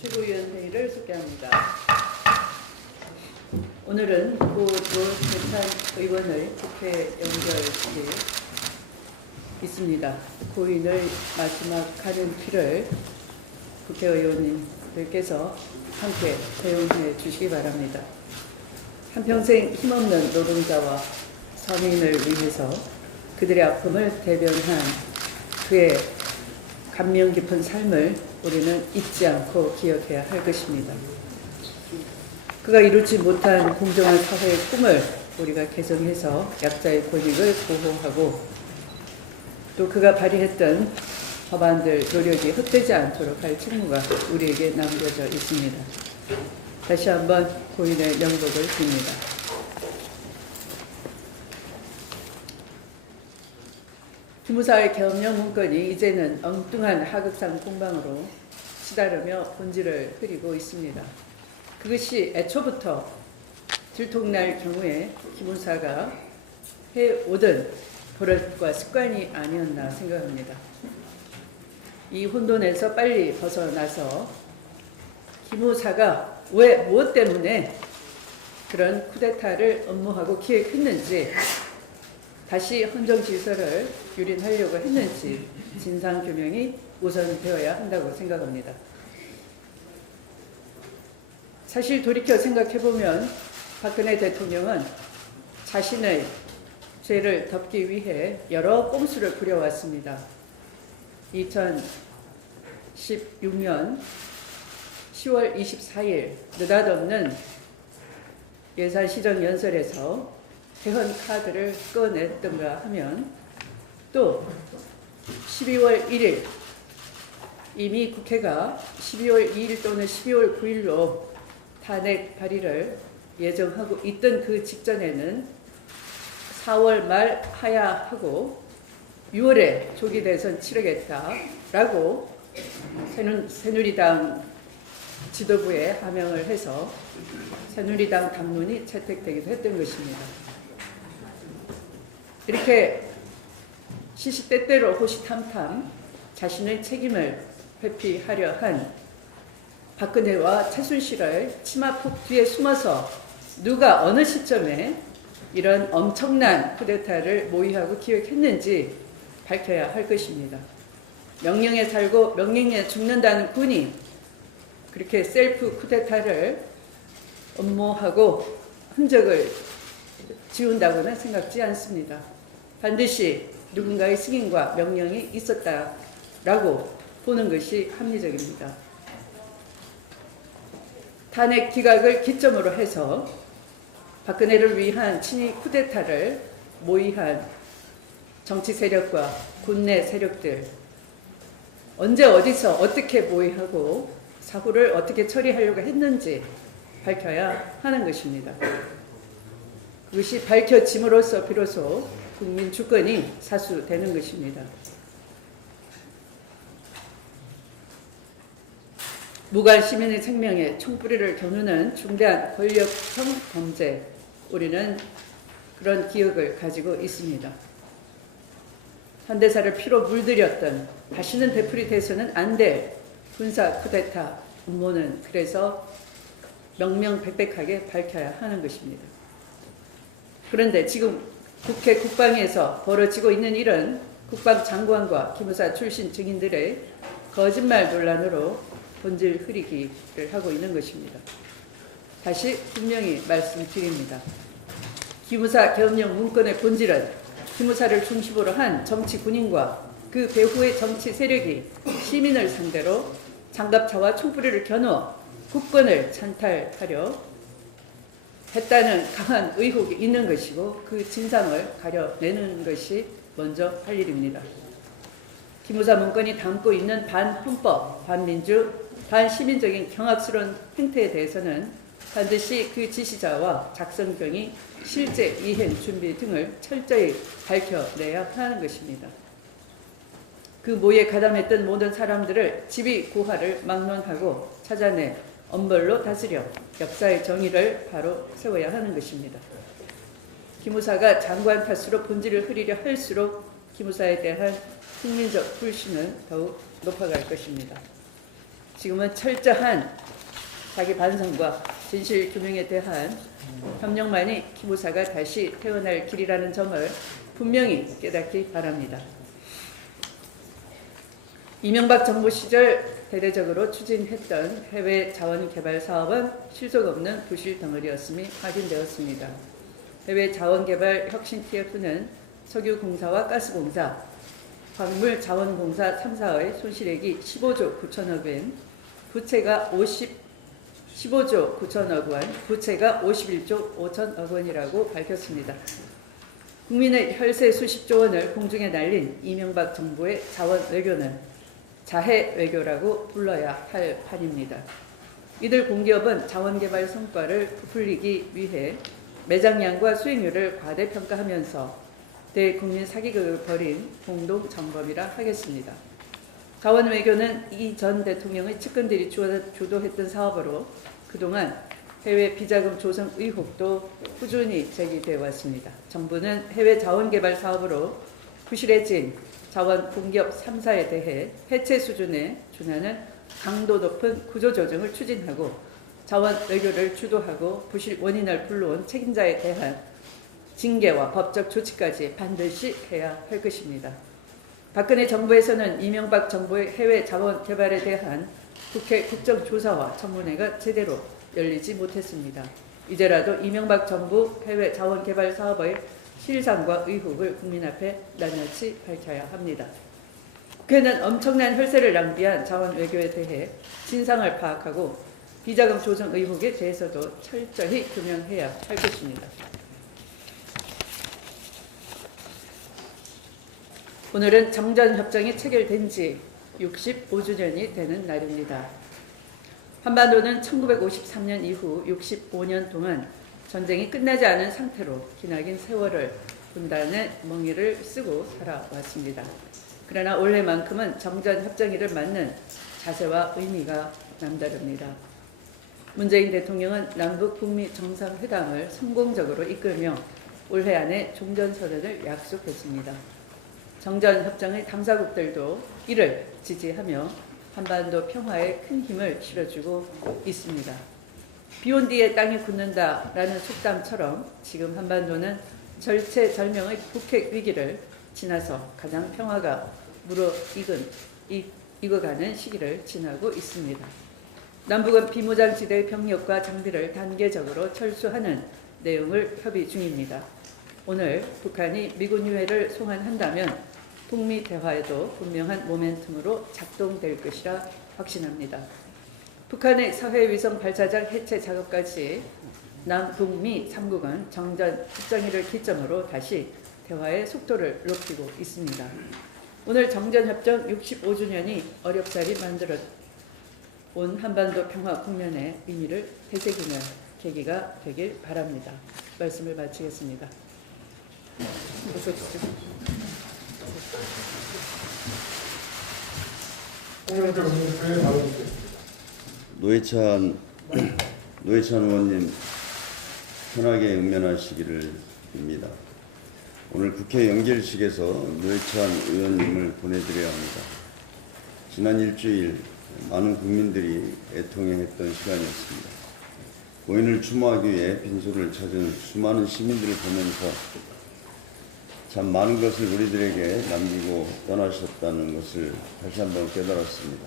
최고위원회의를 소개합니다. 오늘은 고노회찬 의원을 국회에 연결해 있습니다. 고인을 마지막 가는 길을 국회의원님들께서 함께 대응해 주시기 바랍니다. 한평생 힘없는 노동자와 서민을 위해서 그들의 아픔을 대변한 그의 감명 깊은 삶을 우리는 잊지 않고 기억해야 할 것입니다. 그가 이루지 못한 공정한 사회의 꿈을 우리가 개성해서 약자의 권익을 보호하고 또 그가 발휘했던 법안들 노력이 헛되지 않도록 할 책무가 우리에게 남겨져 있습니다. 다시 한번 고인의 명복을 빕니다. 기무사의 계엄령 문건이 이제는 엉뚱한 하극상 공방으로 치달으며 본질을 흐리고 있습니다. 그것이 애초부터 들통날 경우에 기무사가 해오던 버릇과 습관이 아니었나 생각합니다. 이 혼돈에서 빨리 벗어나서 기무사가 왜 무엇 때문에 그런 쿠데타를 엄모하고 기획했는지 다시 헌정질서를 유린하려고 했는지 진상규명이 우선되어야 한다고 생각합니다. 사실 돌이켜 생각해보면 박근혜 대통령은 자신의 죄를 덮기 위해 여러 꼼수를 부려왔습니다. 2016년 10월 24일 느닷없는 예산시정연설에서 대헌 카드를 꺼냈던가 하면 또 12월 1일 이미 국회가 12월 2일 또는 12월 9일로 탄핵 발의를 예정하고 있던 그 직전에는 4월 말 하야하고 6월에 조기 대선 치르겠다라고 새누리당 지도부에 하명을 해서 새누리당 당론이 채택되기도 했던 것입니다. 이렇게 시시때때로 호시탐탐 자신의 책임을 회피하려 한 박근혜와 최순실의 치마폭 뒤에 숨어서 누가 어느 시점에 이런 엄청난 쿠데타를 모의하고 기획했는지 밝혀야 할 것입니다. 명령에 살고 명령에 죽는다는 군이 그렇게 셀프 쿠데타를 엄모하고 흔적을 지운다고는 생각지 않습니다. 반드시 누군가의 승인과 명령이 있었다라고 보는 것이 합리적입니다. 탄핵 기각을 기점으로 해서 박근혜를 위한 친위 쿠데타를 모의한 정치 세력과 군내 세력들 언제 어디서 어떻게 모의하고 사고를 어떻게 처리하려고 했는지 밝혀야 하는 것입니다. 그것이 밝혀짐으로써 비로소 국민 주권이 사수되는 것입니다. 무관 시민의 생명에 총뿌리를 겨누는 중대한 권력형 범죄, 우리는 그런 기억을 가지고 있습니다. 현대사를 피로 물들였던 다시는 되풀이돼서는 안 될 군사 쿠데타 음모는 그래서 명명백백하게 밝혀야 하는 것입니다. 그런데 지금 국회 국방에서 벌어지고 있는 일은 국방장관과 기무사 출신 증인들의 거짓말 논란으로 본질 흐리기를 하고 있는 것입니다. 다시 분명히 말씀드립니다. 기무사 계엄령 문건의 본질은 기무사를 중심으로 한 정치 군인과 그 배후의 정치 세력이 시민을 상대로 장갑차와 총뿌리를 겨누어 국권을 찬탈하려 했다는 강한 의혹이 있는 것이고 그 진상을 가려내는 것이 먼저 할 일입니다. 기무사 문건이 담고 있는 반헌법, 반민주, 반시민적인 경악스러운 행태에 대해서는 반드시 그 지시자와 작성병이 실제 이행 준비 등을 철저히 밝혀내야 하는 것입니다. 그 모에 가담했던 모든 사람들을 지비고하를 막론하고 찾아내 엄벌로 다스려 역사의 정의를 바로 세워야 하는 것입니다. 기무사가 장관 탓으로 본질을 흐리려 할수록 기무사에 대한 국민적 불신은 더욱 높아갈 것입니다. 지금은 철저한 자기 반성과 진실 규명에 대한 협력만이 기무사가 다시 태어날 길이라는 점을 분명히 깨닫기 바랍니다. 이명박 정부 시절 대대적으로 추진했던 해외 자원 개발 사업은 실속 없는 부실 덩어리였음이 확인되었습니다. 해외 자원 개발 혁신 TF는 석유공사와 가스공사, 광물자원공사 3사의 손실액이 15조 9천억 원, 부채가 15조 9천억 원, 부채가 51조 5천억 원이라고 밝혔습니다. 국민의 혈세 수십조 원을 공중에 날린 이명박 정부의 자원 외교는 자해 외교라고 불러야 할 판입니다. 이들 공기업은 자원개발 성과를 부풀리기 위해 매장량과 수익률을 과대평가하면서 대국민 사기극을 벌인 공동정범이라 하겠습니다. 자원 외교는 이 전 대통령의 측근들이 주도했던 사업으로 그동안 해외 비자금 조성 의혹도 꾸준히 제기되어 왔습니다. 정부는 해외 자원개발 사업으로 부실해진 자원 공기업 3사에 대해 해체 수준에 준하는 강도 높은 구조조정을 추진하고 자원 외교를 주도하고 부실 원인을 불러온 책임자에 대한 징계와 법적 조치까지 반드시 해야 할 것입니다. 박근혜 정부에서는 이명박 정부의 해외 자원 개발에 대한 국회 국정조사와 청문회가 제대로 열리지 못했습니다. 이제라도 이명박 정부 해외 자원 개발 사업의 실상과 의혹을 국민 앞에 낱낱이 밝혀야 합니다. 국회는 엄청난 혈세를 낭비한 자원 외교에 대해 진상을 파악하고 비자금 조정 의혹에 대해서도 철저히 규명해야 할 것입니다. 오늘은 정전협정이 체결된 지 65주년이 되는 날입니다. 한반도는 1953년 이후 65년 동안 전쟁이 끝나지 않은 상태로 기나긴 세월을 분단의 멍에를 쓰고 살아왔습니다. 그러나 올해만큼은 정전협정일을 맞는 자세와 의미가 남다릅니다. 문재인 대통령은 남북 북미 정상회담을 성공적으로 이끌며 올해 안에 종전선언을 약속했습니다. 정전협정의 당사국들도 이를 지지하며 한반도 평화에 큰 힘을 실어주고 있습니다. 비온 뒤에 땅이 굳는다라는 속담처럼 지금 한반도는 절체절명의 북핵 위기를 지나서 가장 평화가 무르익어가는 시기를 지나고 있습니다. 남북은 비무장지대의 병력과 장비를 단계적으로 철수하는 내용을 협의 중입니다. 오늘 북한이 미군 유해를 송환한다면 북미 대화에도 분명한 모멘텀으로 작동될 것이라 확신합니다. 북한의 서해위성 발사장 해체 작업까지 남북미 3국은 정전협정일을 기점으로 다시 대화의 속도를 높이고 있습니다. 오늘 정전협정 65주년이 어렵사리 만들어 온 한반도 평화 국면의 의미를 되새기는 계기가 되길 바랍니다. 말씀을 마치겠습니다. 노회찬 의원님 편하게 응면하시기를 빕니다. 오늘 국회 연결식에서 노회찬 의원님을 보내드려야 합니다. 지난 일주일 많은 국민들이 애통해했던 시간이었습니다. 고인을 추모하기 위해 빈소를 찾은 수많은 시민들을 보면서 참 많은 것을 우리들에게 남기고 떠나셨다는 것을 다시 한번 깨달았습니다.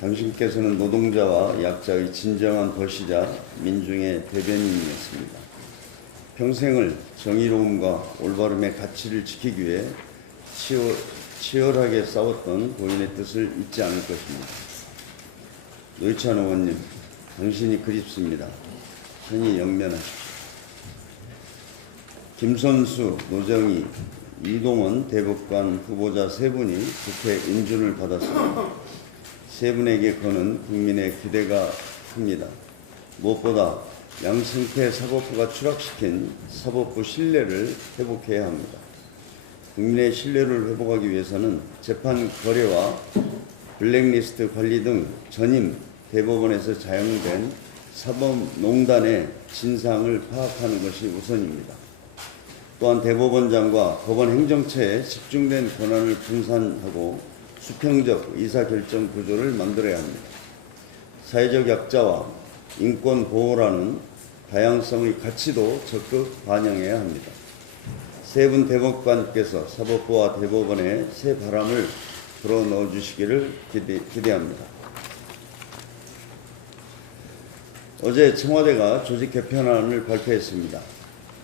당신께서는 노동자와 약자의 진정한 거시자 민중의 대변인이었습니다. 평생을 정의로움과 올바름의 가치를 지키기 위해 치열하게 싸웠던 고인의 뜻을 잊지 않을 것입니다. 노회찬 의원님, 당신이 그립습니다. 편히 영면하십시오. 김선수, 노정희, 이동원 대법관 후보자 세 분이 국회 인준을 받았습니다. 세 분에게 거는 국민의 기대가 큽니다. 무엇보다 양승태 사법부가 추락시킨 사법부 신뢰를 회복해야 합니다. 국민의 신뢰를 회복하기 위해서는 재판 거래와 블랙리스트 관리 등 전임 대법원에서 자행된 사법농단의 진상을 파악하는 것이 우선입니다. 또한 대법원장과 법원 행정체에 집중된 권한을 분산하고 수평적 의사결정 구조를 만들어야 합니다. 사회적 약자와 인권 보호라는 다양성의 가치도 적극 반영해야 합니다. 세 분 대법관께서 사법부와 대법원에 새 바람을 불어넣어 주시기를 기대합니다. 어제 청와대가 조직 개편안을 발표했습니다.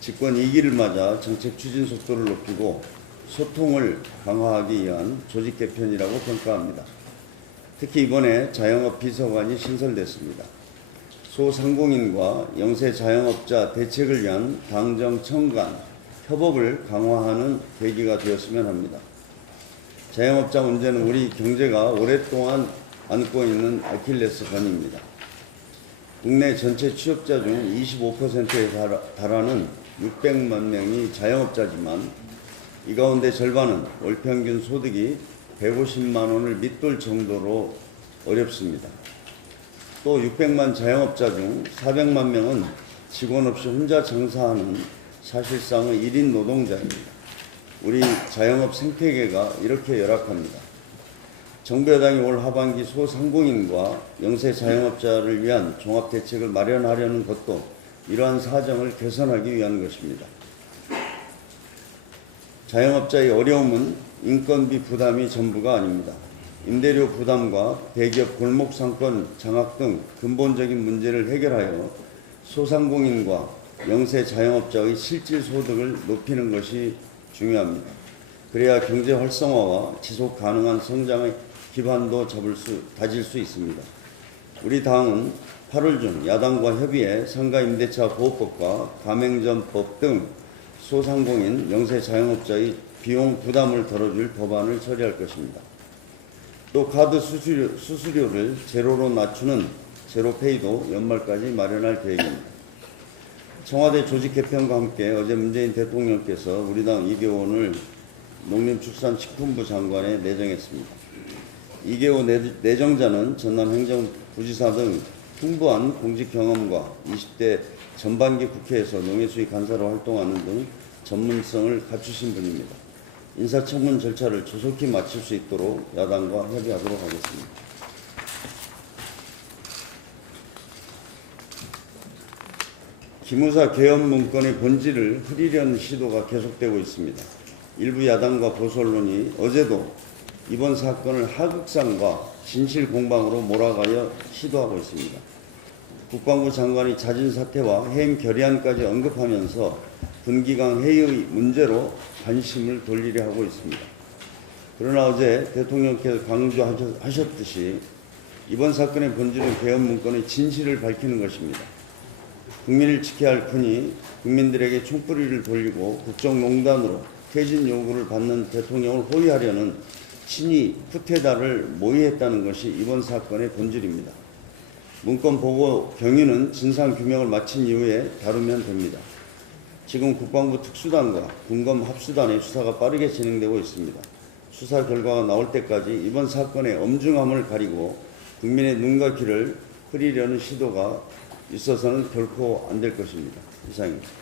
집권 2기를 맞아 정책 추진 속도를 높이고 소통을 강화하기 위한 조직 개편이라고 평가합니다. 특히 이번에 자영업 비서관이 신설됐습니다. 소상공인과 영세 자영업자 대책을 위한 당정 청관, 협업을 강화하는 계기가 되었으면 합니다. 자영업자 문제는 우리 경제가 오랫동안 안고 있는 아킬레스건입니다. 국내 전체 취업자 중 25%에 달하는 600만 명이 자영업자지만 이 가운데 절반은 월평균 소득이 150만 원을 밑돌 정도로 어렵습니다. 또 600만 자영업자 중 400만 명은 직원 없이 혼자 장사하는 사실상의 1인 노동자입니다. 우리 자영업 생태계가 이렇게 열악합니다. 정부 여당이 올 하반기 소상공인과 영세 자영업자를 위한 종합대책을 마련하려는 것도 이러한 사정을 개선하기 위한 것입니다. 자영업자의 어려움은 인건비 부담이 전부가 아닙니다. 임대료 부담과 대기업 골목 상권 장악 등 근본적인 문제를 해결하여 소상공인과 영세 자영업자의 실질 소득을 높이는 것이 중요합니다. 그래야 경제 활성화와 지속 가능한 성장의 기반도 다질 수 있습니다. 우리 당은 8월 중 야당과 협의해 상가임대차 보호법과 가맹점법 등 소상공인 영세 자영업자의 비용 부담을 덜어줄 법안을 처리할 것입니다. 또 카드 수수료를 제로로 낮추는 제로페이도 연말까지 마련할 계획입니다. 청와대 조직 개편과 함께 어제 문재인 대통령께서 우리 당 이계호를 농림축산식품부 장관에 내정했습니다. 이계호 내정자는 전남 행정부지사 등 풍부한 공직 경험과 20대 전반기 국회에서 농해수위 간사로 활동하는 등 전문성을 갖추신 분입니다. 인사청문 절차를 조속히 마칠 수 있도록 야당과 협의하도록 하겠습니다. 기무사 개헌 문건의 본질을 흐리려는 시도가 계속되고 있습니다. 일부 야당과 보수 언론이 어제도 이번 사건을 하극상과 진실 공방으로 몰아가려 시도하고 있습니다. 국방부 장관이 잦은 사태와 해임 결의안까지 언급하면서 분기강 회의의 문제로 관심을 돌리려 하고 있습니다. 그러나 어제 대통령께서 강조하셨듯이 이번 사건의 본질은 개헌 문건의 진실을 밝히는 것입니다. 국민을 지켜야 할 분이 국민들에게 총뿌리를 돌리고 국정농단으로 퇴진 요구를 받는 대통령을 호위하려는 친위 쿠데타를 모의했다는 것이 이번 사건의 본질입니다. 문건 보고 경위는 진상규명을 마친 이후에 다루면 됩니다. 지금 국방부 특수단과 군검 합수단의 수사가 빠르게 진행되고 있습니다. 수사 결과가 나올 때까지 이번 사건의 엄중함을 가리고 국민의 눈과 귀를 흐리려는 시도가 있어서는 결코 안 될 것입니다. 이상입니다.